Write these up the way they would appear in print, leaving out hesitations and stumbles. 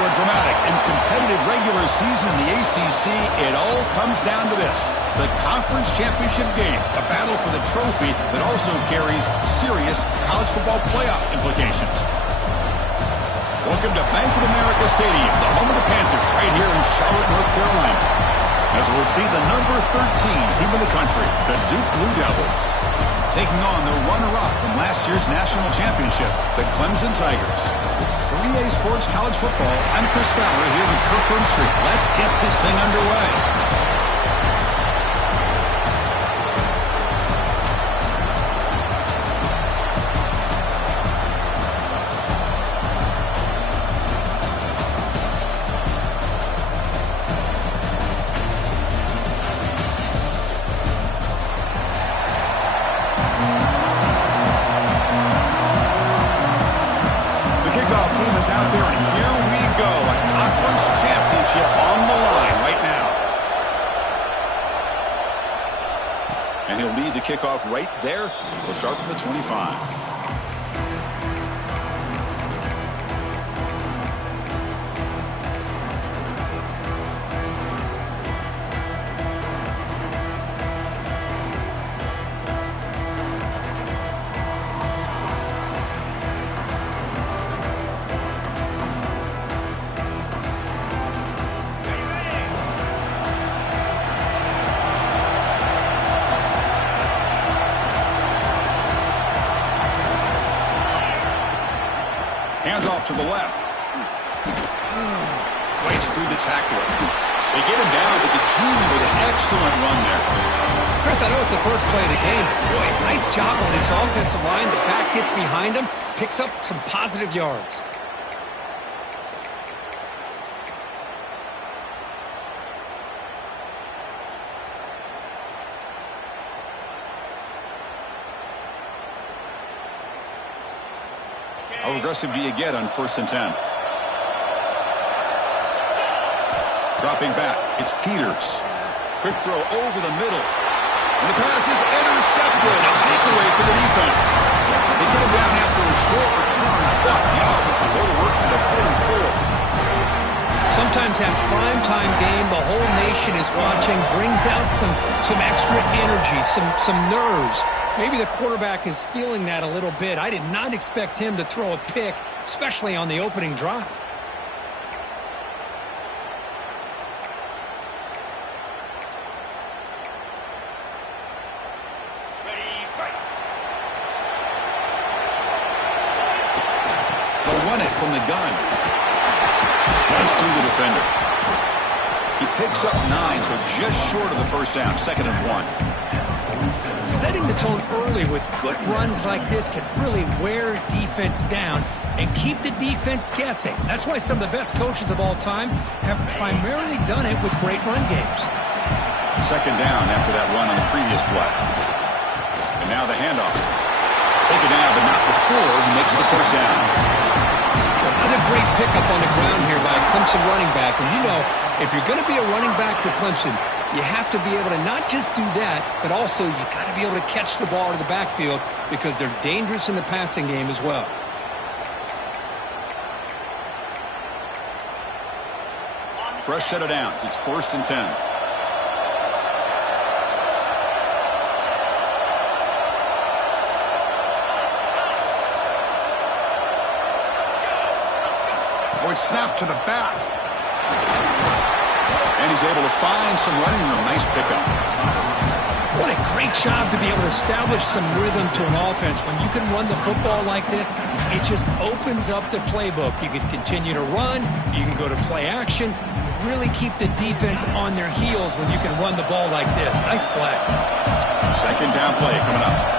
After a dramatic and competitive regular season in the ACC, it all comes down to this: the conference championship game, a battle for the trophy that also carries serious college football playoff implications. Welcome to Bank of America Stadium, the home of the Panthers, right here in Charlotte, North Carolina, as we'll see the number 13 team in the country, the Duke Blue Devils, taking on the runner-up from last year's national championship, the Clemson Tigers. For EA Sports College Football, I'm Chris Fowler here with Kirk Herbstreit. Let's get this thing underway. And he'll lead the kickoff right there. We'll start from the 25. Handoff to the left. Fights through the tackler. They get him down, but the junior with an excellent run there. Chris, I know it's the first play of the game. Boy, nice job on this offensive line. The back gets behind him, picks up some positive yards. How aggressive do you get on 1st and 10? Dropping back, it's Peters. Quick throw over the middle. And the pass is intercepted. A takeaway for the defense. They get him down after a short return, but the offense will go to work with a 4-4. Sometimes that primetime game, the whole nation is watching, brings out some extra energy, some nerves. Maybe the quarterback is feeling that a little bit. I did not expect him to throw a pick, especially on the opening drive. They'll run it from the gun. Runs through the defender. He picks up 9, so just short of the first down, 2nd and 1. Setting the tone early with good runs like this can really wear defense down and keep the defense guessing. That's why some of the best coaches of all time have primarily done it with great run games. 2nd down after that run on the previous play. And now the handoff. Take it down, but not before he makes the first down. Another great pickup on the ground here by a Clemson running back. And you know, if you're going to be a running back for Clemson, you have to be able to not just do that, but also you got to be able to catch the ball in the backfield because they're dangerous in the passing game as well. Fresh set of downs. It's 1st and 10. Oh, it's snapped to the back. And he's able to find some running room. Nice pickup. What a great job to be able to establish some rhythm to an offense. When you can run the football like this, it just opens up the playbook. You can continue to run. You can go to play action. You really keep the defense on their heels when you can run the ball like this. Nice play. 2nd down play coming up.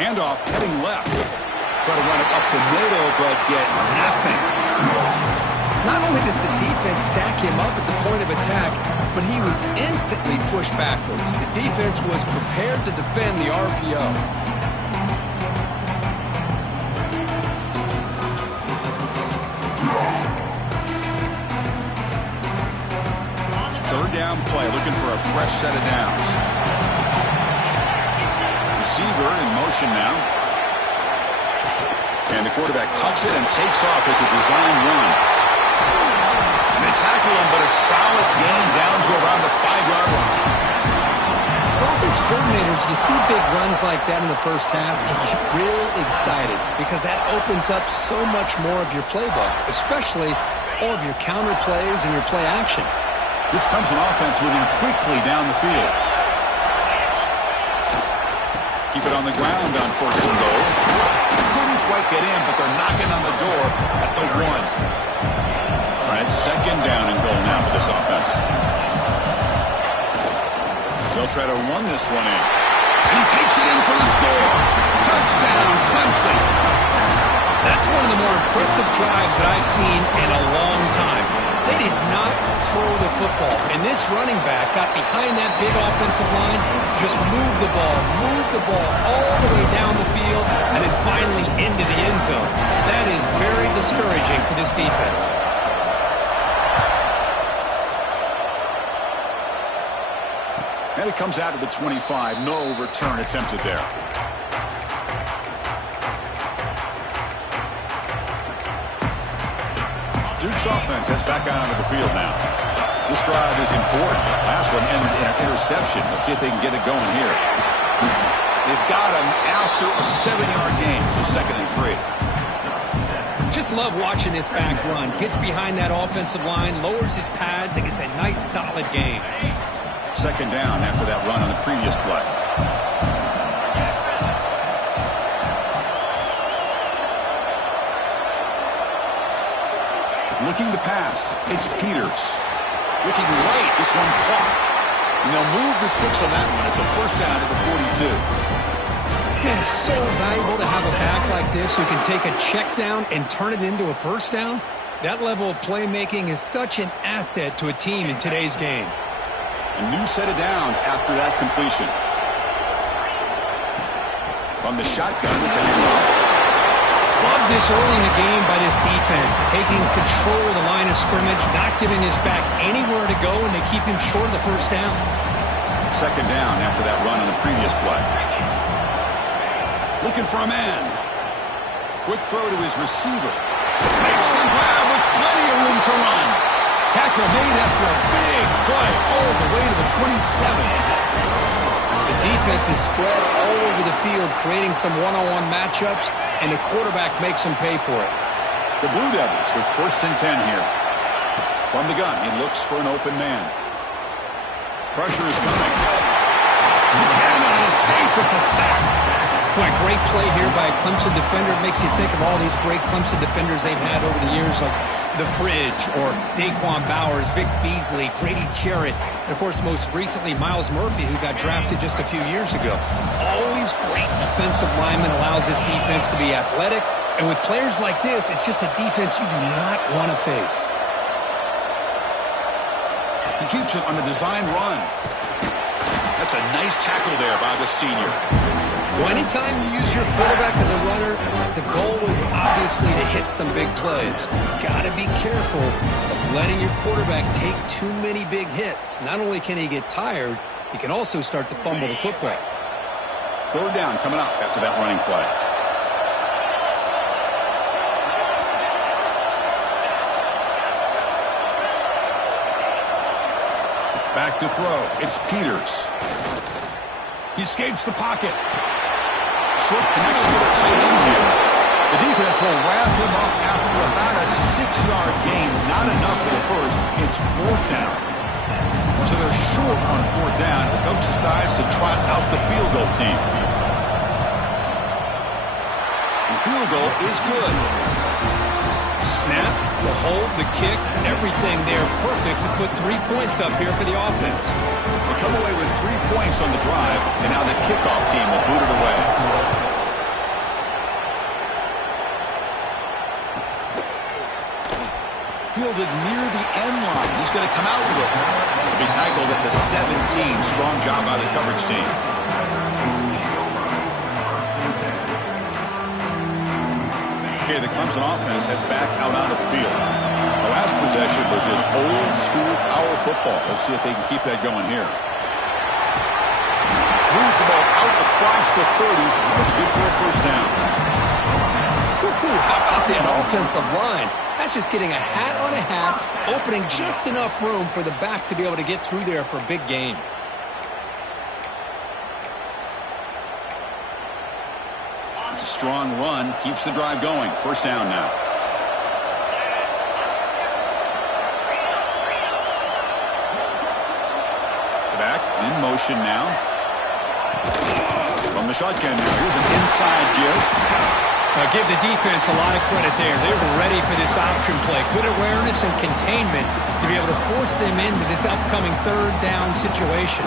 Handoff heading left. Try to run it up the middle, but get nothing. Not only does the defense stack him up at the point of attack, but he was instantly pushed backwards. The defense was prepared to defend the RPO. 3rd down ground play, looking for a fresh set of downs. Receiver in motion now. And the quarterback tucks it and takes off as a design run. And they tackle him, but a solid gain down to around the 5-yard line. For offense coordinators, you see big runs like that in the first half, you get real excited because that opens up so much more of your playbook, especially all of your counter plays and your play action. This comes an offense moving quickly down the field. Keep it on the ground on 1st and goal. Couldn't quite get in, but they're knocking on the door at the 1. All right, 2nd down and goal now for this offense. They'll try to run this one in. And he takes it in for the score. Touchdown, Clemson. That's one of the more impressive drives that I've seen in a long time. They did not throw the football, and this running back got behind that big offensive line, just moved the ball all the way down the field, and then finally into the end zone. That is very discouraging for this defense. And it comes out of the 25. No return attempted there. Duke's offense heads back out onto the field now. This drive is important. Last one ended in an interception. Let's see if they can get it going here. They've got him after a 7-yard gain, so 2nd and 3. Just love watching this back run. Gets behind that offensive line, lowers his pads, and gets a nice solid gain. 2nd down after that run on the previous play. Looking to pass. It's Peters. Looking right. This one caught. And they'll move the 6 on that one. It's a 1st down at the 42. It's so valuable to have a back like this who can take a check down and turn it into a 1st down. That level of playmaking is such an asset to a team in today's game. A new set of downs after that completion. From the shotgun, it's a handoff. Love this early in the game by this defense, taking control of the line of scrimmage, not giving this back anywhere to go, and they keep him short of the 1st down. 2nd down after that run on the previous play. Looking for a man. Quick throw to his receiver. Makes the grab with plenty of room to run. Tackle made after a big play all the way to the 27. The defense is spread all over the field, creating some one-on-one matchups, and the quarterback makes them pay for it. The Blue Devils with 1st and 10 here. From the gun, he looks for an open man. Pressure is coming. Buchanan an escape. It's a sack. Boy, great play here by a Clemson defender. It makes you think of all these great Clemson defenders they've had over the years, like The Fridge or Daquan Bowers, Vic Beasley, Grady Jarrett, and, of course, most recently, Myles Murphy, who got drafted just a few years ago. Always great defensive lineman, allows this defense to be athletic. And with players like this, it's just a defense you do not want to face. He keeps it on the design run. That's a nice tackle there by the senior. Well, anytime you use your quarterback as a runner, the goal is obviously to hit some big plays. Got to be careful of letting your quarterback take too many big hits. Not only can he get tired, he can also start to fumble the football. 3rd down coming up after that running play. Back to throw. It's Peters. He escapes the pocket. Short connection with a tight end here. The defense will wrap him up after about a 6-yard gain. Not enough for the 1st. It's 4th down. So they're short on 4th down. The coach decides to trot out the field goal team. The field goal is good. Snap, the hold, the kick, everything there perfect to put 3 points up here for the offense. They come away with 3 points on the drive, and now the kickoff team will boot it away. Fielded near the end line. He's going to come out with it. He'll be tackled at the 17. Strong job by the coverage team. Okay, the Clemson offense heads back out onto the field. The last possession was is just old school power football. Let's see if they can keep that going here. Moves the ball out across the 30. It's good for a first down. How about that offensive line? That's just getting a hat on a hat, opening just enough room for the back to be able to get through there for a big gain. It's a strong run, keeps the drive going. First down now. Back in motion now. From the shotgun now. Here's an inside give. Give the defense a lot of credit there. They were ready for this option play. Good awareness and containment to be able to force them into this upcoming third down situation.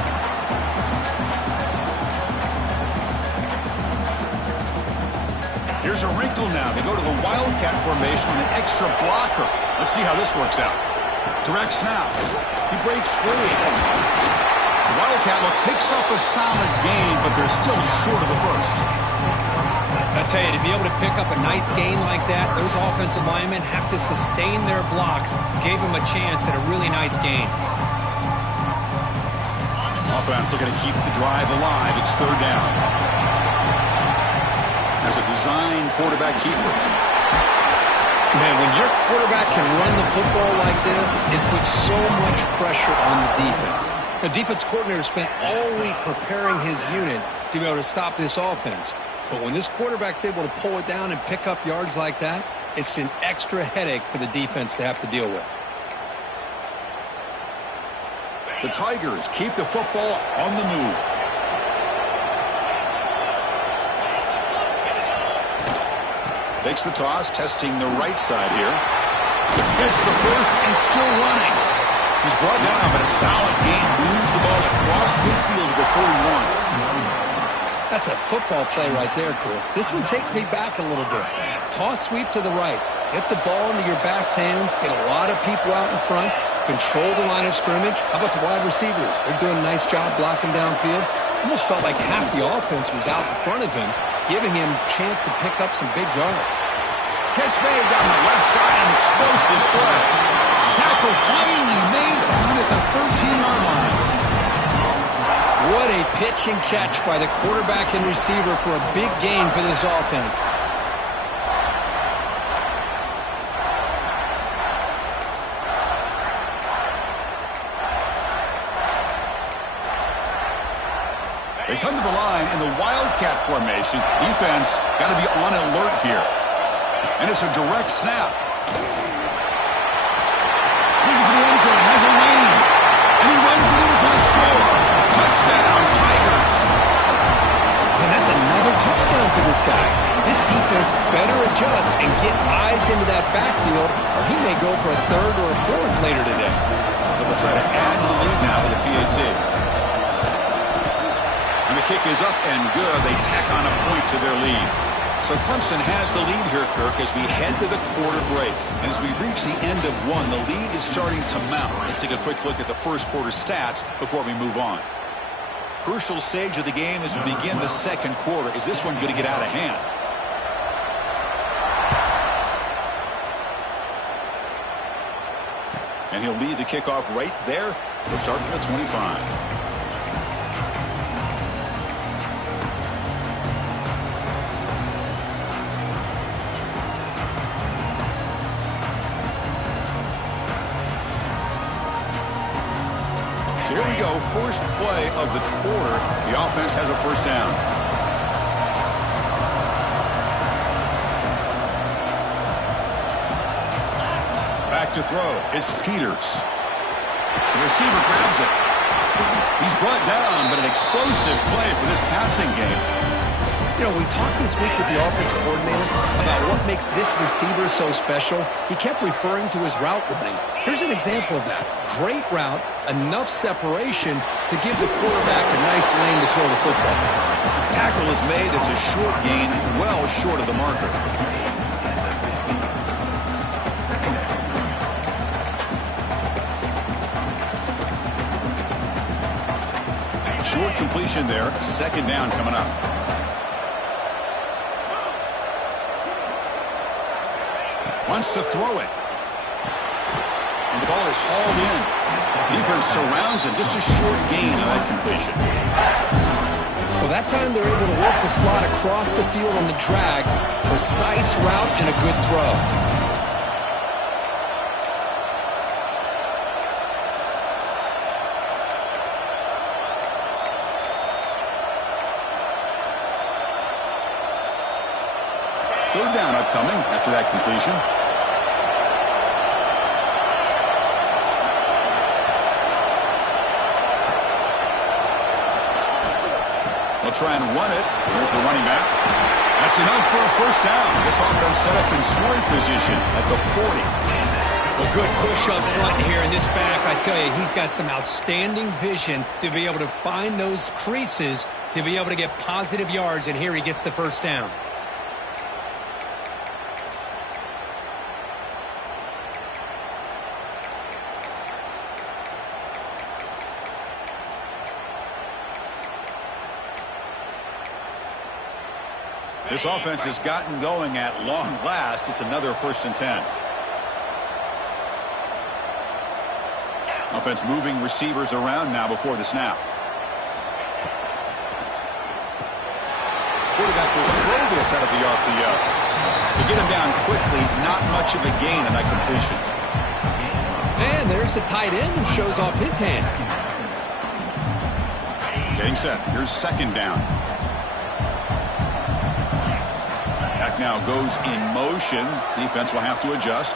Here's a wrinkle now. They go to the Wildcat formation with an extra blocker. Let's see how this works out. Direct snap. He breaks free. The Wildcat look picks up a solid gain, but they're still short of the first. I tell you, to be able to pick up a nice gain like that, those offensive linemen have to sustain their blocks. Gave them a chance at a really nice gain. Offense looking to keep the drive alive. It's third down. As a design quarterback keeper. Man, when your quarterback can run the football like this, it puts so much pressure on the defense. The defense coordinator spent all week preparing his unit to be able to stop this offense. But when this quarterback's able to pull it down and pick up yards like that, it's an extra headache for the defense to have to deal with. The Tigers keep the football on the move. Takes the toss, testing the right side here. Gets the first and still running. He's brought down, but a solid gain moves the ball across midfield to the 41. That's a football play right there, Chris. This one takes me back a little bit. Toss sweep to the right. Get the ball into your back's hands. Get a lot of people out in front. Control the line of scrimmage. How about the wide receivers? They're doing a nice job blocking downfield. Almost felt like half the offense was out in front of him, giving him a chance to pick up some big yards. Catch made down the left side, an explosive play. Tackle finally made to win at the 13-yard line. What a pitch and catch by the quarterback and receiver for a big gain for this offense. They come to the line in the Wildcat formation. Defense got to be on alert here. And it's a direct snap. Looking for the end zone, has a lane. And he runs it in for the score. Touchdown, Tigers. And that's another touchdown for this guy. This defense better adjust and get eyes into that backfield, or he may go for a third or a fourth later today. They'll try to add to the lead now with a PAT. And the kick is up and good. They tack on a point to their lead. So Clemson has the lead here, Kirk, as we head to the quarter break. And as we reach the end of one, the lead is starting to mount. Let's take a quick look at the first quarter stats before we move on. Crucial stage of the game as we begin the second quarter. Is this one going to get out of hand? And he'll lead the kickoff right there. We'll start from the 25. Here we go, first play of the quarter. The offense has a first down. Back to throw. It's Peters. The receiver grabs it. He's brought down, but an explosive play for this passing game. You know, we talked this week with the offensive coordinator about what makes this receiver so special. He kept referring to his route running. Here's an example of that. Great route, enough separation to give the quarterback a nice lane to throw the football. Tackle is made. It's a short gain, well short of the marker. Short completion there. Second down coming up. Wants to throw it. And the ball is hauled in. Defense surrounds him. Just a short gain on that completion. Well, that time they're able to work the slot across the field on the drag. Precise route and a good throw. Third down upcoming after that completion. They'll try and run it. Here's the running back. That's enough for a first down. This offense set up in scoring position at the 40. A good push up front here in this back. I tell you, he's got some outstanding vision to be able to find those creases, to be able to get positive yards, and here he gets the first down. This offense has gotten going at long last. It's another 1st and 10. Offense moving receivers around now before the snap. Quarterback will throw this out of the RPO. To get him down quickly, not much of a gain on that completion. And there's the tight end who shows off his hands. Getting set. Here's 2nd down. Back now goes in motion. Defense will have to adjust.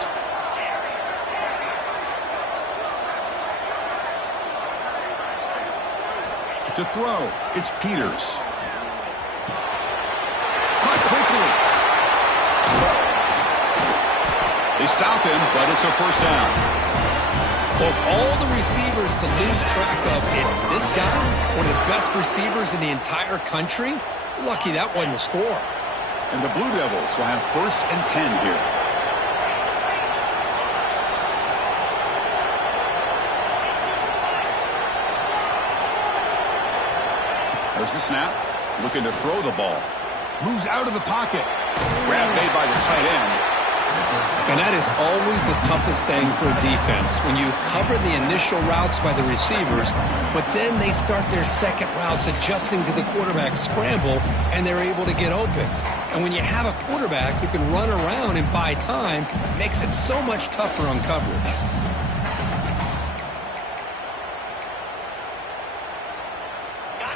To throw, it's Peters. Caught quickly. They stop him, but it's a first down. Of all the receivers to lose track of, it's this guy, one of the best receivers in the entire country. Lucky that wasn't a score. And the Blue Devils will have 1st and 10 here. There's the snap. Looking to throw the ball. Moves out of the pocket. Grab made by the tight end. And that is always the toughest thing for a defense, when you cover the initial routes by the receivers, but then they start their second routes adjusting to the quarterback scramble, and they're able to get open. And when you have a quarterback who can run around and buy time, it makes it so much tougher on coverage.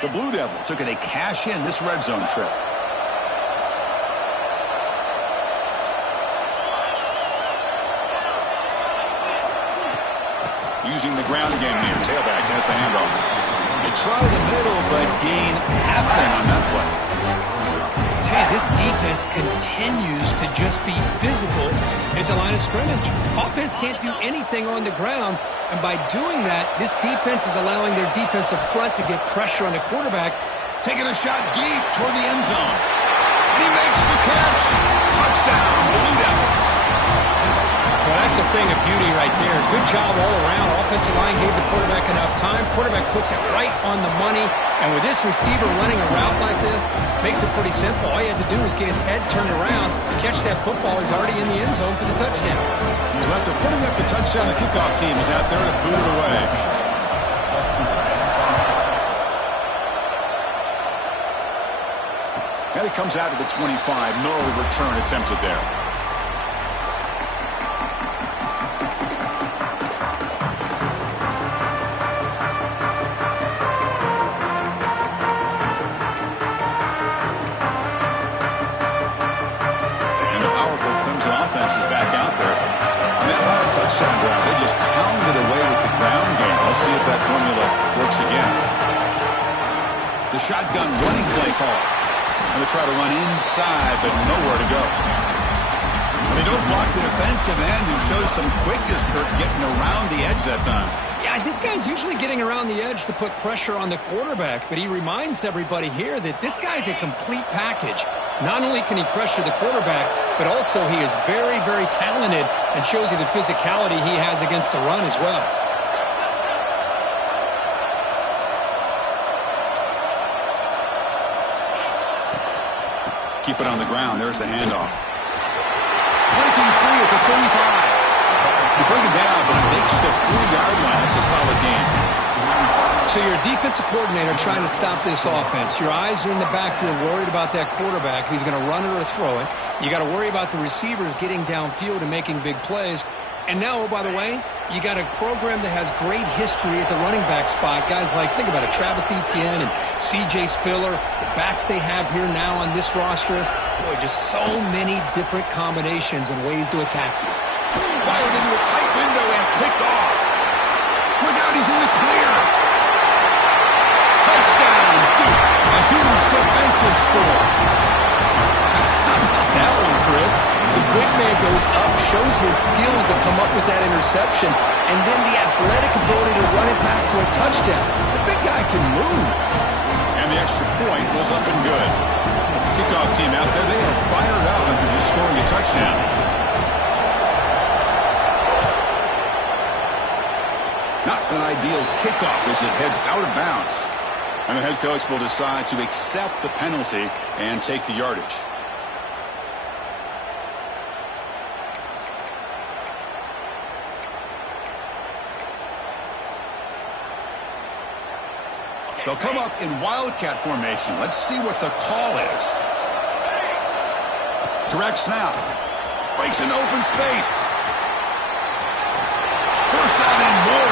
The Blue Devils looking to cash in this red zone trip. Using the ground game here. Tailback has the handoff. They try the middle, but gain nothing on that play. Hey, this defense continues to just be physical into line of scrimmage. Offense can't do anything on the ground, and by doing that, this defense is allowing their defensive front to get pressure on the quarterback. Taking a shot deep toward the end zone. And he makes the catch. Touchdown, Blue Devils. Well, that's a thing of beauty right there. Good job all around. Offensive line gave the quarterback enough time. Quarterback puts it right on the money. And with this receiver running a route like this, makes it pretty simple. All you had to do was get his head turned around, catch that football. He's already in the end zone for the touchdown. So after putting up the touchdown, the kickoff team is out there to boot it away. And it comes out of the 25. No return attempted there. They just pounded away with the ground game. Let's see if that formula works again. The shotgun running play call. And they try to run inside, but nowhere to go. They don't block the defensive end, who shows some quickness, Kirk, getting around the edge that time. Yeah, this guy's usually getting around the edge to put pressure on the quarterback, but he reminds everybody here that this guy's a complete package. Not only can he pressure the quarterback, but also he is very, very talented and shows you the physicality he has against the run as well. Keep it on the ground. There's the handoff. Breaking free at the 35. He brings it down, but he makes So you're a defensive coordinator trying to stop this offense. Your eyes are in the backfield worried about that quarterback. He's going to run it or throw it. You got to worry about the receivers getting downfield and making big plays. And now, oh, by the way, you got a program that has great history at the running back spot. Guys like, think about it, Travis Etienne and C.J. Spiller, the backs they have here now on this roster. Boy, just so many different combinations and ways to attack you. Fired into a tight window and picked off. Look out, he's in the clear. Touchdown, Duke. A huge defensive score. How about that one, Chris? The big man goes up, shows his skills to come up with that interception, and then the athletic ability to run it back for a touchdown. The big guy can move. And the extra point was up and good. Kickoff team out there, they are fired up after just scoring a touchdown. Not an ideal kickoff as it heads out of bounds. And the head coach will decide to accept the penalty and take the yardage. They'll come up in wildcat formation. Let's see what the call is. Direct snap. Breaks an open space. First down and more